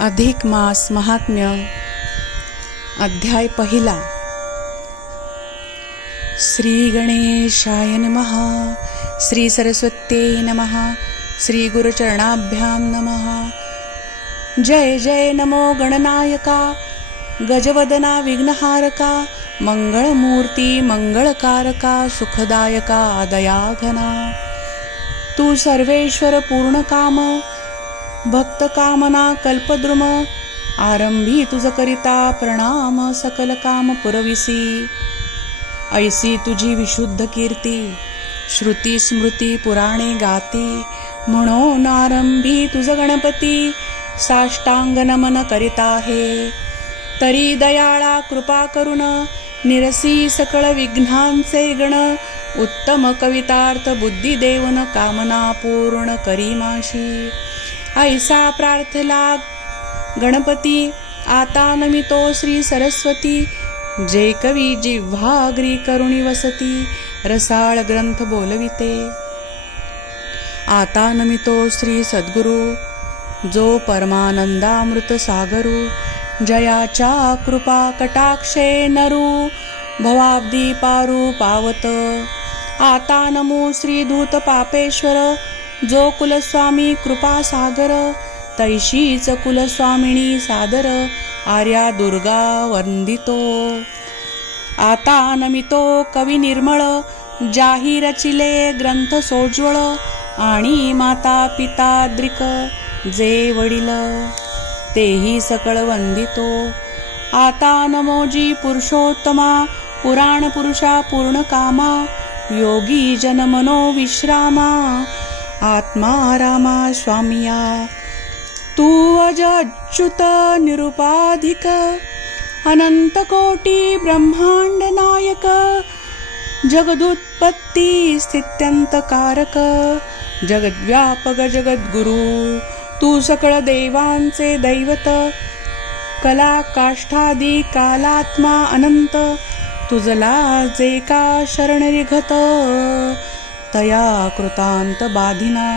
अधिक मास महात्म्य अध्याय पहिला. श्री गणेशाय नमः. श्री सरस्वत्यै नमः. श्री गुरुचरणाभ्यां नमः. जय जय नमो गणनायका गजवदना विघ्नहारका मंगळमूर्ती मंगळकारका सुखदायका दयाघना. तू सर्वेश्वर पूर्णकाम भक्त कामना कल्पद्रुम. आरंभी तुझ करिता प्रणाम सकल काम पुरविसी. ऐसी तुझी विशुद्ध कीर्ती श्रुती स्मृती पुराणे गाती. म्हणून आरंभी तुझ गणपती साष्टांग नमन करिता आहे. तरी दयाळा कृपा करुण निरसी सकळ विघ्नांचे गण. उत्तम कवितार्थ बुद्धी देवन कामना पूर्ण करी माशी. ऐसा प्रार्थला गणपती आता नमितो श्री सरस्वती. जे कवी जिव्हाग्री करुणी वसती रसाळ ग्रंथ बोलविते. आता नमितो श्री सद्गुरु जो परमानंदामृत सागरू. जयाच्या कृपा कटाक्षे नरू भवाब्दी पारू पावत. आता नमो श्री धूत पापेश्वर जो कुलस्वामी कृपा सागर. तैशीच कुलस्वामिनी सादर आर्या दुर्गा वंदितो. आता नमितो कवी निर्मळ जाही रचिले ग्रंथ सोज्वळ. आणि माता पिता द्रिक जे वडील तेही सकळ वंदितो. आता नमोजी पुरुषोत्तमा पुराण पुरुषा पूर्ण कामा. योगी जन मनो विश्रामा आत्मा रामा स्वामिया. तू अज अच्युत निरुपाधिक अनंत कोटी ब्रह्मांड नायक. जगदुत्पत्ती स्थित्यंतकारक जगद्व्यापक जगद्गुरु. तू सकळ देवांचे दैवत कला काष्ठादी कालात्मा अनंत. तुझला जे का शरण निघत तया कृतांत बाधिना.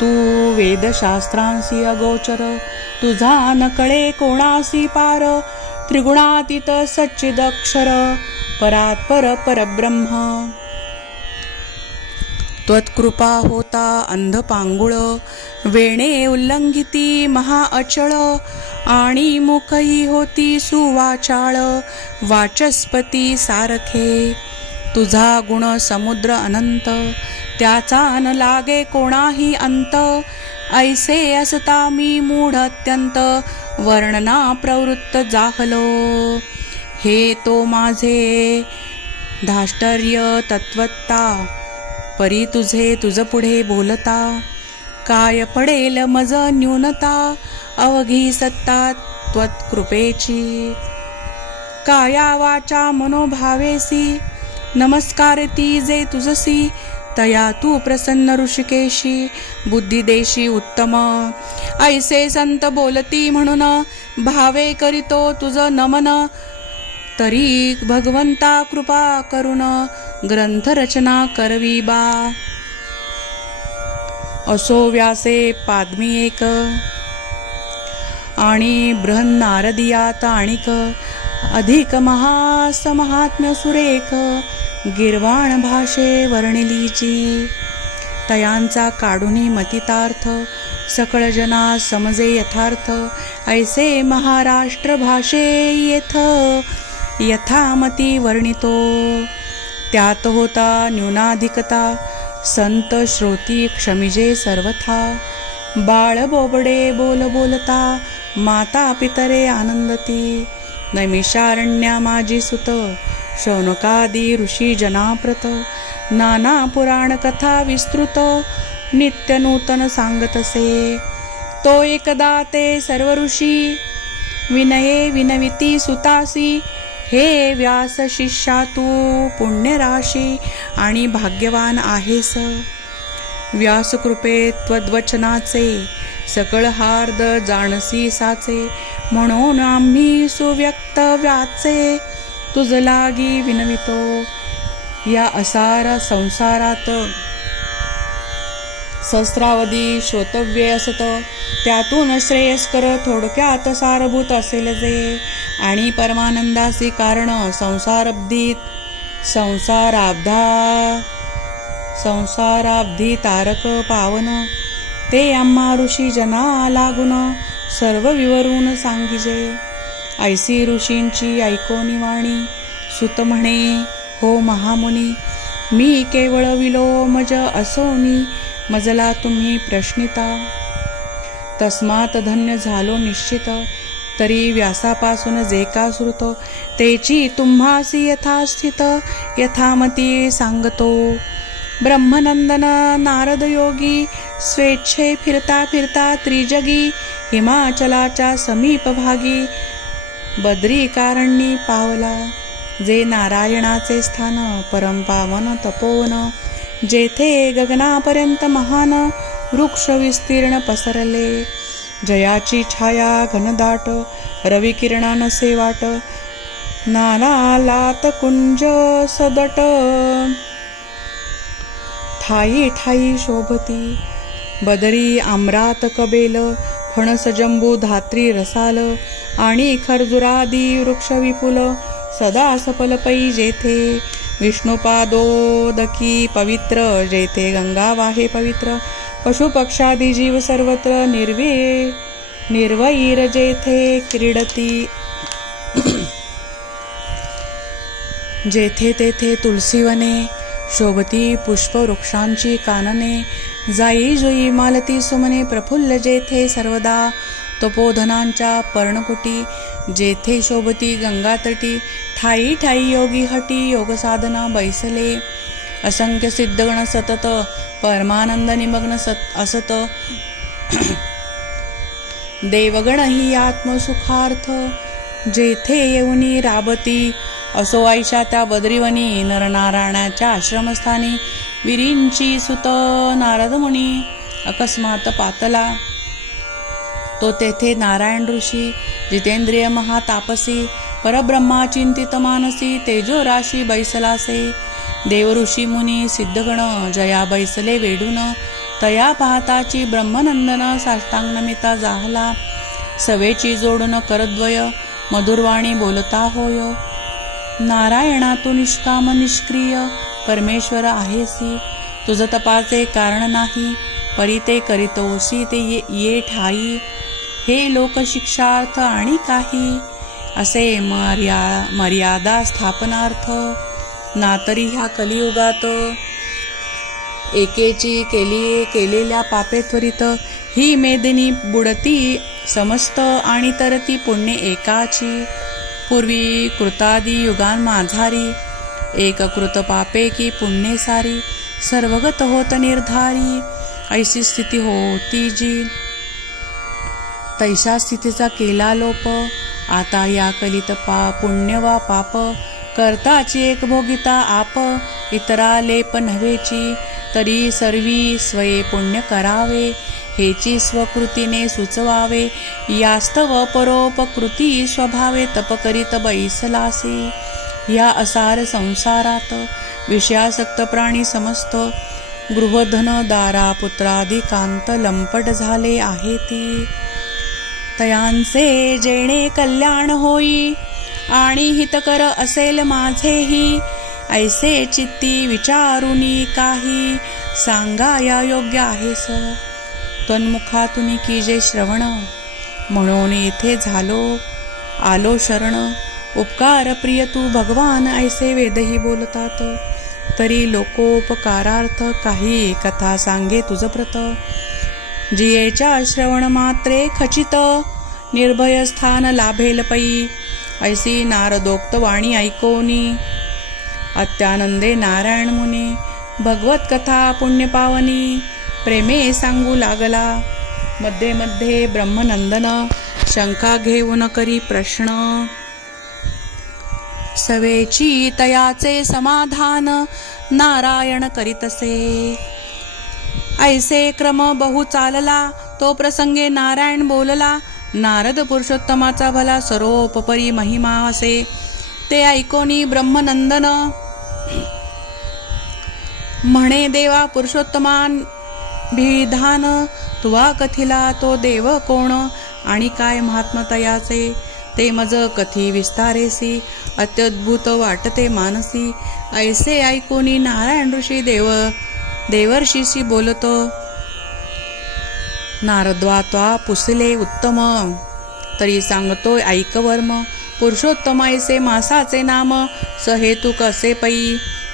तू वेदशास्त्रांसी अगोचर तुझा न कळे कोणासी पार. त्रिगुणातीत सच्चिदक्षर परात्पर परब्रह्म. त्वत्कृपा होता अंध पांगुळ वेणे उल्लंघिती महाअचळ. आणि मुखही होती सुवाचाळ वाचस्पती सारखे. तुझा गुण समुद्र अनंत त्याचा न लागे कोणाही अंत. ऐसे असता मी मूढ अत्यंत वर्णना प्रवृत्त जाहलो. हे तो माझे धाष्टर्य तत्वत्ता परी तुझे तुझ पुढे बोलता. काय पडेल मज न्यूनता अवघी सत्ता त्वत्कृपेची. काया वाचा मनोभावेसी नमस्कारती जे तुझसी. तया तू प्रसन्न ऋषिकेशी बुद्धिदेशी उत्तम. ऐसे संत बोलती म्हणून भावे करीतो तुझ नमन. तरी भगवंता कृपा करुण ग्रंथ रचना करवी बा. असो व्यासे पाद्मी एक आणि बृहन्नारदियात आणिक. अधिक महास महात्म्य सुरेख गिरवाण भाषे वर्णिलीची. तयांचा काढुनी मतितार्थ सकळ जना समजे यथार्थ. ऐसे महाराष्ट्र भाषे येथ यथामती वर्णितो. त्यात होता न्यूनाधिकता संत श्रोती क्षमिजे सर्वथा. बाळ बोबडे बोल बोलता माता पितरे आनंदती. नैमिषारण्या माझी सुत शौनकादी ऋषी जनाप्रत. नाना पुराण कथा विस्तृत नित्य नूतन सांगतसे. तो एकदा ते सर्व ऋषी विनये विनविती सुतासी. हे व्यास शिष्या तू पुण्यराशी आणि भाग्यवान आहेस. व्यासकृपे त्वद्वचनाचे सकळ हार्द जाणसी साचे. म्हणून आम्ही सुव्यक्त व्याचे तुझ लागी विनवितो. या असार संसारात सहस्रावधी श्रोतव्य असत, त्यातून श्रेयस्कर थोडक्यात सारभूत असेल जे. आणि परमानंदासी कारण संसाराब्धी तारक पावन, ते आम्हा ऋषी जना लागून सर्व विवरून सांगिजे. ऐसी ऋषींची ऐकोनी वाणी, सुत म्हणे हो महामुनी, मी केवळ विलोमज असोनी, मजला तुम्ही प्रश्निता. तस्मात धन्य झालो निश्चित, तरी व्यासापासून जे का श्रुत, तेची तुम्हासी यथास्थित यथामती सांगतो. ब्रह्मनंदन नारद योगी, स्वेच्छे फिरता फिरता त्रिजगी, हिमाचलाच्या समीप भागी बद्रिकारण्यी पावला. जे नारायणाचे स्थान परमपावन तपोवन, जेथे गगनापर्यंत महान वृक्ष विस्तीर्ण पसरले. जयाची छाया घनदाट, रविकिरणानसे वाट, नानालात कुंज सदट, ठाई ठाई शोभती. बदरी आम्रात कबेल, फणस जंबू धात्री रसाल, आणि खर्जुरादी वृक्ष विपुल, सदा सफल पै जेथे. विष्णुपादोदकी पवित्र, जेथे गंगा वाहे पवित्र. पशुपक्षादी जीव सर्वत्र निर्वैर जेथे क्रीडती. जेथे तेथे तुलसीवने, शोभती पुष्पवृक्षांची कानने. जाई जुई मालती सुमने, प्रफुल्ल जेथे सर्वदा. तपोधनांच्या पर्णकुटी, जेथे शोभती गंगातटी. ठाई ठाई योगी हटी, योग साधना बैसले. असंख्य सिद्धगण सतत, परमानंद निमग्न असत. देवगण ही आत्मसुखार्थ, जेथे येऊनी राबती. असो आयशा त्या बद्रीवनी, नरनारायणाच्या आश्रमस्थानी. विरींची सुत नारद मुनी, अकस्मात पातला. तो तेथे नारायण ऋषी, जितेंद्रिय महातापसी. परब्रह्मा चिंतित मानसी, तेजो राशी बैसलासे. देव ऋषी मुनी सिद्धगण, जया बैसले वेडून. तया पाहताची ब्रह्मनंदन, साष्टांग नमिता जाहला. सवेची जोडून करद्वय, मधुरवाणी बोलता होय. नारायणा तू निष्काम निष्क्रिय, परमेश्वर आहेसी. तुझ तपाचे कारण नाही, परी ते करीतोसी ते ये ठाई. हे लोकशिक्षार्थ आणि काही, असे मर्यादा स्थापनार्थ. नातरी ह्या कलियुगात, एकेची केलेल्या पापे त्वरित. ही मेदिनी बुडती समस्त, आणि तरती पुण्य एकाची. पूर्वी कृतादी युगांमाझारी, एक कृत पापे की पुण्ये सारी. सर्वगत होत निर्धारी, ऐसी स्थिती होती जी. तैशा स्थितीचा केला लोप, आता या कलित पुण्य वा पाप. करताची एक भोगिता आप, इतरा लेप नव्हेची. तरी सर्वी स्वये पुण्य करावे, हेची स्वकृतीने सुचवावे. यास्तव परोपकृती स्वभावे, तप करीत बैसलासे. या असार संसारात, विषयासक्त प्राणी समस्त. गृहधन दारा पुत्रादी कांत, लंपट झाले आहे ती. तयांचे जेणे कल्याण होई, आणि हितकर असेल माझेही. ऐसे चित्ती विचारुनी काही, सांगाया योग्य आहेस. तन्मुखातून की जे श्रवण, म्हणून येथे आलो शरण. उपकार प्रिय तू भगवान, ऐसे वेदही बोलतात. तरी लोकोपकारार्थ, काही कथा सांगे तुझ प्रत. जियेच्या श्रवण मात्रे खचित, निर्भय स्थान लाभेल पै. ऐसी नारदोक्त वाणी ऐकोनी, अत्यानंदे नारायण मुनी. भगवत कथा पुण्य पावनी, प्रेमे सांगू लागला. मध्ये मध्ये ब्रह्मनंदन, शंका घेऊन करी प्रश्न. सवेची तयाचे समाधान, नारायण करीतसे. ऐसे क्रम बहु चालला, तो प्रसंगे नारायण बोलला. नारद पुरुषोत्तमाचा भला, सरोपपरी महिमा असे. ते ऐकोनी ब्रह्मनंदन, म्हणे देवा पुरुषोत्तमान, विधान तुवा कथिला तो देव कोण आणि काय महात्म तयाचे ते मज कथी विस्तारेसी अत्यद्भुत वाटते मानसी ऐसे ऐकोनी नारायण ऋषी देवर्षीशी बोलतो नारद्वात्वा पुसले उत्तम तरी सांगतोय ऐकवर्म पुरुषोत्तम ऐसे मासाचे नाम सहेतु कसे पै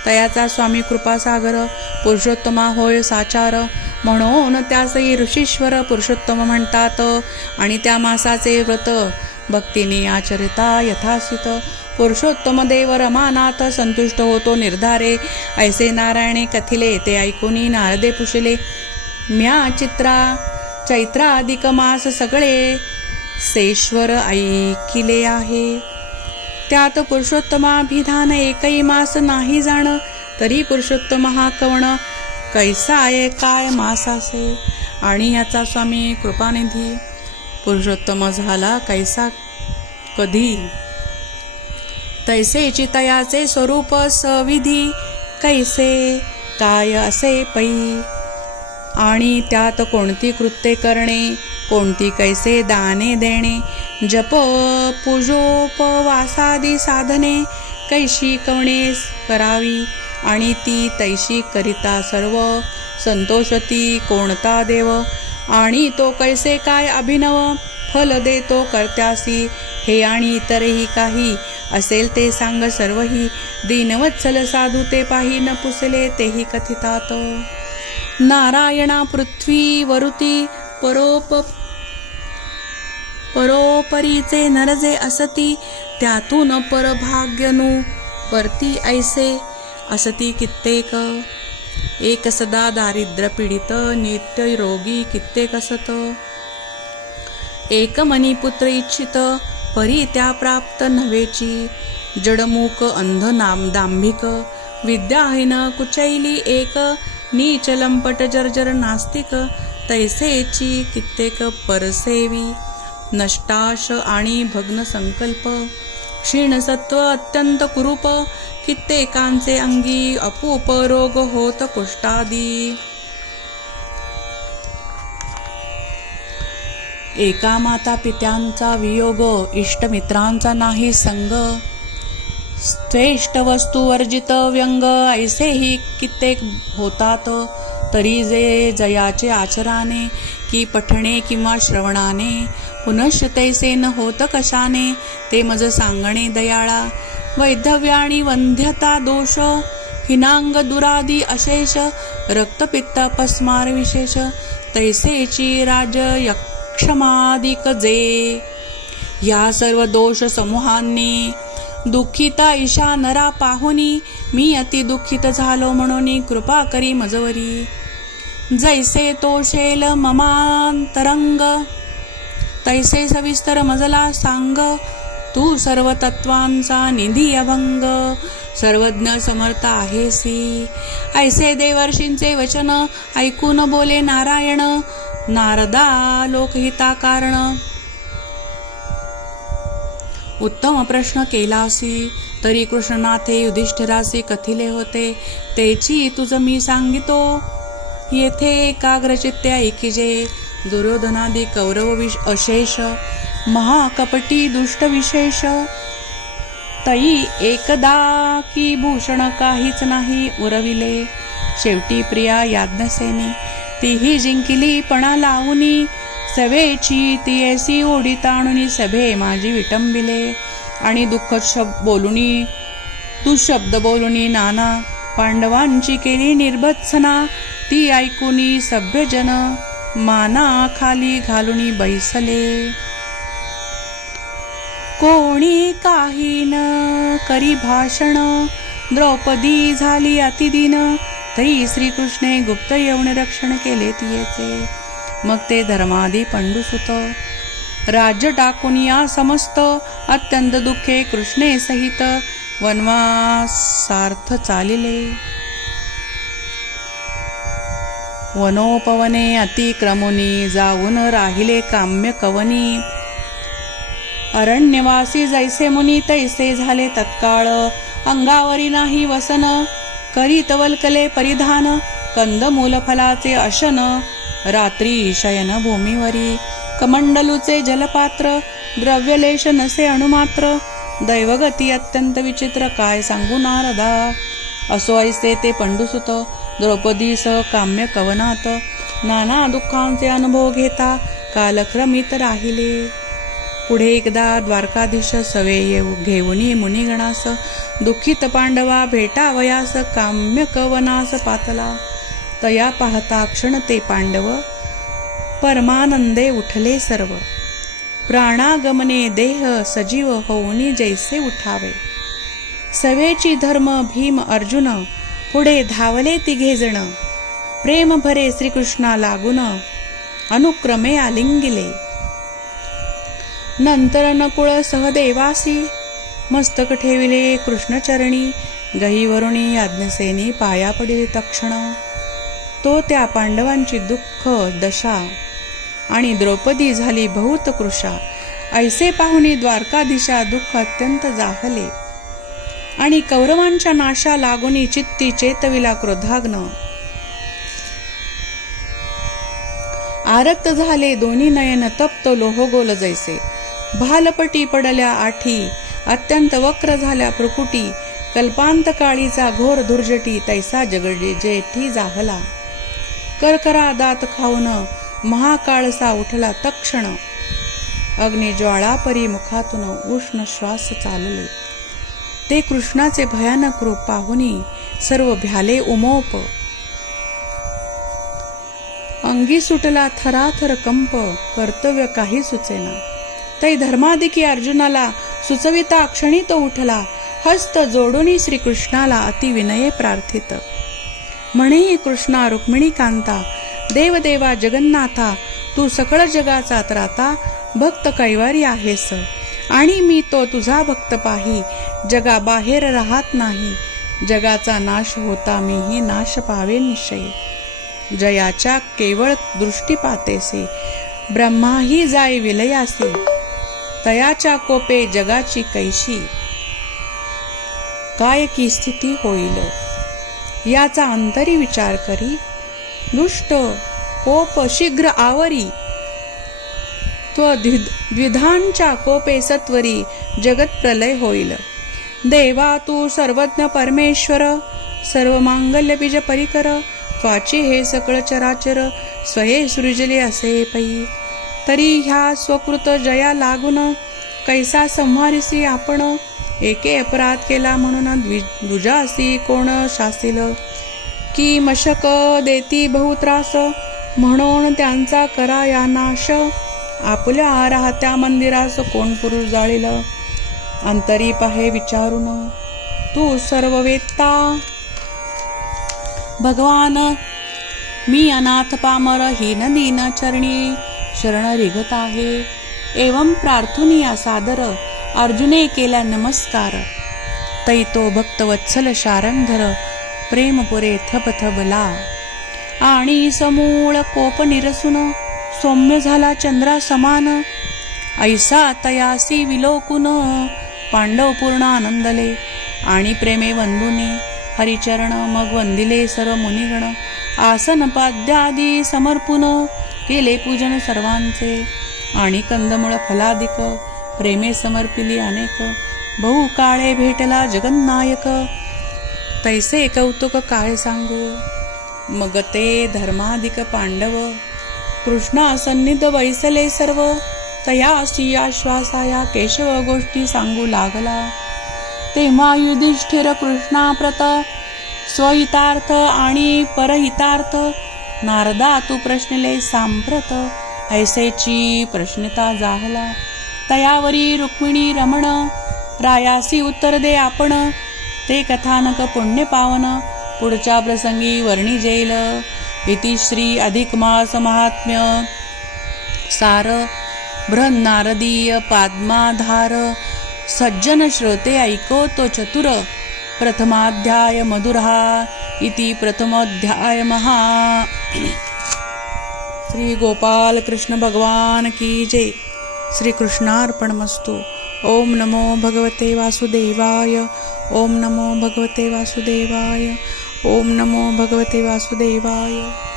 तयाचा स्वामी कृपासागर पुरुषोत्तमा होय साचार म्हणून त्यासही ऋषीश्वर पुरुषोत्तम म्हणतात आणि त्या मासाचे व्रत भक्तीने आचरिता यथासित पुरुषोत्तम देव रमानाथ संतुष्ट होतो निर्धारे ऐसे नारायणे कथिले ते ऐकुनी नारदे पुशले म्या चैत्राधिक मास सगळे सेश्वर ऐकिले आहे त्यात पुरुषोत्तमाभिधान एकही मास नाही जाण तरी पुरुषोत्तम हा कवण कैसा आहे काय मासासे आणि याचा स्वामी कृपानिधी पुरुषोत्तम झाला कैसा कधी तैसे चितयाचे स्वरूप सविधी कैसे काय असे पै आणि त्यात कोणती कृत्ये करणे कोणती कैसे दाने देणे जप पूजोपवासादी साधने कैशी कवणे करावी आणि ती तैशी करिता सर्व संतोषती कोणता देव आणि तो कैसे काय अभिनव फल देतो कर्त्यासी हे आणि इतरही काही असेल ते सांग सर्वही दीनवत्सल साधू ते पाही न पुसले तेही कथितात नारायणा पृथ्वी वरुती परोपरीचे नरजे असती त्यातून परभाग्यनु परती ऐसे असती कित्येक एक सदा दारिद्र्य पीडित नित्य रोगी कित्येक असत एक मनी पुत्र इच्छित परी त्या प्राप्त नव्हेची जडमुख अंध दांभिक विद्याहीन कुचैली एक नीच लंपट जर्जर नास्तिक तैसेची कित्येक परसेवी नष्टाश आणि भग्न संकल्प क्षीण सत्व अत्यंत कुरूप कित्येकांचे अंगी अपूप रोग होत कुष्ठादी एका माता पित्यांचा वियोग इष्टमित्रांचा नाही संग श्रेष्ठ वस्तू वर्जित व्यंग ऐसेही कित्येक होतात तरी जे जयाचे आचराने की पठणे किंवा श्रवणाने पुनश्च तैसे न होत कशाने ते मज सांगणे दयाळा वैधव्य आणि वंध्यता दोष हिनांग दुरादी अशेष रक्तपित्त अपस्मार विशेष तैसेची राज यक्षमादिक जे या सर्व दोष समूहांनी दुःखिता ईशा नरा पाहुनी मी अति दुःखित झालो म्हणून कृपा करी मजवरी जैसे तो शेल ममांतरंग तैसे सविस्तर मजला सांग तू सर्व तत्वांचा निधी अभंग सर्वज्ञ समर्थ आहेसी ऐसे देवर्षींचे वचन ऐकून बोले नारायण नारदा लोकहिता कारण उत्तम प्रश्न केलासी तरी कृष्णनाथे युधिष्ठिरासी कथिले होते तेची तुझ मी सांगितो येथे एकाग्रचित्ते ऐकिजे दुर्योधनादी कौरव अशेष महाकपटी दुष्ट विशेष तई एकदा की भूषण काहीच नाही उरविले शेवटी प्रिया याज्ञसेनी तीही जिंकिली पणा लावुनी सभेची ती ऐसी ओढी ताणुनी सभे माझी विटंबिले आणि दुःख दुःशब्द बोलुनी नाना पांडवांची केली निर्भत्सना ती ऐकुनी सभ्यजन माना खाली घालुनी बैसले कोणी काही न करी भाषण द्रौपदी झाली अतिदीन तरी श्रीकृष्णे गुप्त येऊन रक्षण केले तियेचे मग ते धर्मादी पंडुसुत राज्य टाकून या समस्त अत्यंत दुःखे कृष्णे सहित वनवासार्थ चालिले वनोपवने अतिक्रमुनी जाऊन राहिले काम्य कवनी अरण्यवासी जैसे मुनी तैसे झाले तत्काळ अंगावरी नाही वसन करीत वल्कले परिधान कंदमूल फलाचे अशन, रात्री शयन भूमीवरी, कमंडलूचे जलपात्र, द्रव्यलेश नसे अणुमात्र, दैवगती अत्यंत विचित्र काय सांगू नारदा. असो ऐसे ते पंडुसुत, द्रौपदीस काम्य कवनात, नाना दुःखांचे अनुभव घेता कालक्रमित राहिले. पुढे एकदा द्वारकाधीश सवे घेऊनी मुनिगणास, दुःखित पांडवा भेटावयास काम्य कवनास पातला. तया पाहता क्षण ते पांडव, परमानंदे उठले सर्व. प्राणागमने देह सजीव होऊनी जैसे उठावे. सवेची धर्म भीम अर्जुन, पुढे धावले तिघे जण. प्रेम भरे श्रीकृष्णा लागून, अनुक्रमे आलिंगिले. नंतर नकुळ सहदेवासी, मस्तक ठेविले कृष्णचरणी. गहीवरुणी आज्ञसेनी पाया पडिले तक्षण. तो त्या पांडवांची दुःख दशा, आणि द्रौपदी झाली बहुत कृशा. ऐसे पाहुनी द्वारकाधीशा दुःख अत्यंत जाहले, आणि कौरवांच्या नाशा लागुनी चित्ती चेतविला क्रोधाग्न. आरक्त झाले दोन्ही नयन तप्त लोहगोल जैसे. भालपटी पडल्या आठी, अत्यंत वक्र झाल्या प्रकुटी. कल्पांत काळीचा घोर दुर्जटी, तैसा जगडे जेठी जाहला. करकरा दात खाऊन महाकाळसा उठला तक्षण. अग्निज्वाळा परी मुखातून उष्ण श्वास चालले. ते कृष्णाचे भयानक रूप पाहुनी सर्व भ्याले उमोप. अंगी सुटला थराथर कंप, कर्तव्य काही सुचेना. तै धर्माधिकी अर्जुनाला सुचविता क्षणी तो उठला. हस्त जोडून श्रीकृष्णाला अति विनये प्रार्थित. म्हणे कृष्णा रुक्मिणी कांता, देवदेवा जगन्नाथा, तू सकळ जगाचा त्राता. भक्त कैवारी आहेस, आणि मी तो तुझा भक्त पाही. जगाबाहेर राहत नाही, जगाचा नाश होता मीही नाश पावे निश्चय. जयाच्या केवळ दृष्टीपातेसी, ब्रह्माही जाय विलयासी. तयाच्या कोपे जगाची कैशी, काय की स्थिती होईल. याचा अंतरी विचार करी, दुष्ट कोप शीघ्र आवरी. द्विधांच्या कोपे सत्वरी, जगत प्रलय होईल. देवा तू सर्वज्ञ परमेश्वर, सर्व मांगल्य बीज परिकर. त्वाची हे सकळ चराचर, स्वये सृजले असे पै. तरी ह्या स्वकृत जया लागून, कैसा संहारिसी आपण. एके अपराध केला म्हणून दुजासी कोण शासिल. की मशक देती बहुत्रास, म्हणून त्यांचा करा या नाश. आपल्या राहत्या मंदिरास कोण पुरुष जाळील. अंतरी पाहे विचारून, तू सर्व वेत्ता. भगवान मी अनाथ पामर, हीन दीन चरणी शरण रिघत आहे. एवं प्रार्थुनी सादर, अर्जुने केला नमस्कार. तै तो भक्तवत्सल शारंधर, प्रेम पुरे थप थबला. आणि समूळ कोप निरसून, सौम्य झाला चंद्रा समान. ऐसा तयासी विलोकुन, पांडव पूर्ण आनंदले. आणि प्रेमे वंदुनी हरिचरण, मग वंदिले सर्व मुनिगण. आसन पाद्यादी समर्पून, केले पूजन सर्वांचे. आणि कंदमुळ फलादिक, प्रेमे समर्पिली अनेक. बहु काळे भेटला जगन्नायक, तैसे कौतुक काय सांगू. मग ते धर्माधिक पांडव, कृष्णा सन्निध वैसले सर्व. तयासी आश्वासाया केशव गोष्टी सांगू लागला. तेव्हा युधिष्ठिर कृष्णाप्रत, स्वहितार्थ आणि परहितार्थ. नारदा तू प्रश्नले सांप्रत, ऐसेची प्रश्नता जाहला. तयावरी रुक्मिणी रमण, रायासी उत्तर दे आपण. ते कथानक पुण्य पावन, पुढच्या प्रसंगी वर्णी जेल. इति श्री अधिक मास महात्म्य सार, बृहन्नारदीय पाद्माधार. सज्जन श्रोते ऐको तो चतुर, प्रथमाध्याय मधुरा. इति प्रथमोध्याय महा. श्री गोपाल कृष्ण भगवान की जय. श्री कृष्णार्पणमस्तु. ओम नमो भगवते वासुदेवाय. ओम नमो भगवते वासुदेवाय. ओम नमो भगवते वासुदेवाय.